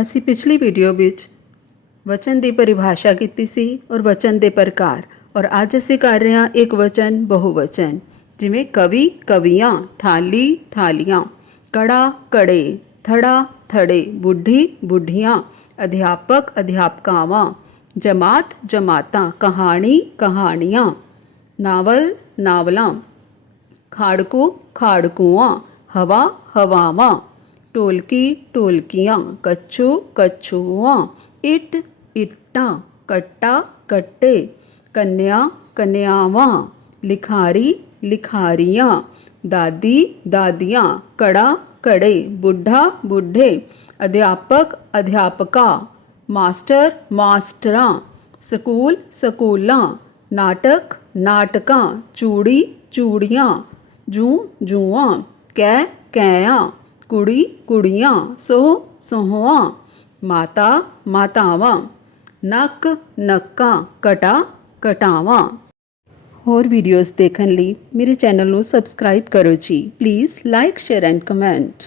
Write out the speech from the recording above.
ਅਸੀਂ ਪਿਛਲੀ ਵੀਡੀਓ ਵਿੱਚ ਵਚਨ ਦੀ ਪਰਿਭਾਸ਼ਾ ਕੀਤੀ ਸੀ ਔਰ ਵਚਨ ਦੇ ਪ੍ਰਕਾਰ ਔਰ ਅੱਜ ਅਸੀਂ ਕਰ ਰਹੇ ਹਾਂ ਇੱਕ ਵਚਨ ਬਹੁਵਚਨ ਜਿਵੇਂ ਕਵੀ ਕਵੀਆਂ ਥਾਲੀ ਥਾਲੀਆਂ ਕੜਾ ਕੜੇ ਥੜਾ ਥੜੇ ਬੁੱਢੀ ਬੁੱਢੀਆਂ ਅਧਿਆਪਕ ਅਧਿਆਪਕਾਵਾਂ ਜਮਾਤ ਜਮਾਤਾਂ ਕਹਾਣੀ ਕਹਾਣੀਆਂ ਨਾਵਲ ਨਾਵਲਾਂ ਖਾੜਕੂ ਖਾੜਕੂਆਂ ਹਵਾ ਹਵਾਵਾਂ टोलकी टोलकियाँ कच्छु कछुआ इट इट्टा, कट्टा कट्टे, कन्या कन्यावा, लिखारी लिखारियाँ, दादी दादियाँ, कड़ा कड़े, बुढ़ा बुढ़े, अध्यापक अध्यापका, मास्टर मास्टरा स्कूल स्कूला, नाटक नाटका, चूड़ी चूड़ियाँ, जू जुआ, कै कैया। ਕੁੜੀ ਕੁੜੀਆਂ ਸੋਹ ਸੋਹਾਂ ਮਾਤਾ ਮਾਤਾਵਾਂ, ਨੱਕ ਨੱਕਾਂ ਕਟਾ ਕਟਾਵਾਂ। ਹੋਰ ਵੀਡੀਓਜ਼ ਦੇਖਣ ਲਈ ਮੇਰੇ ਚੈਨਲ ਨੂੰ ਸਬਸਕ੍ਰਾਈਬ ਕਰੋ ਜੀ। Please like share and comment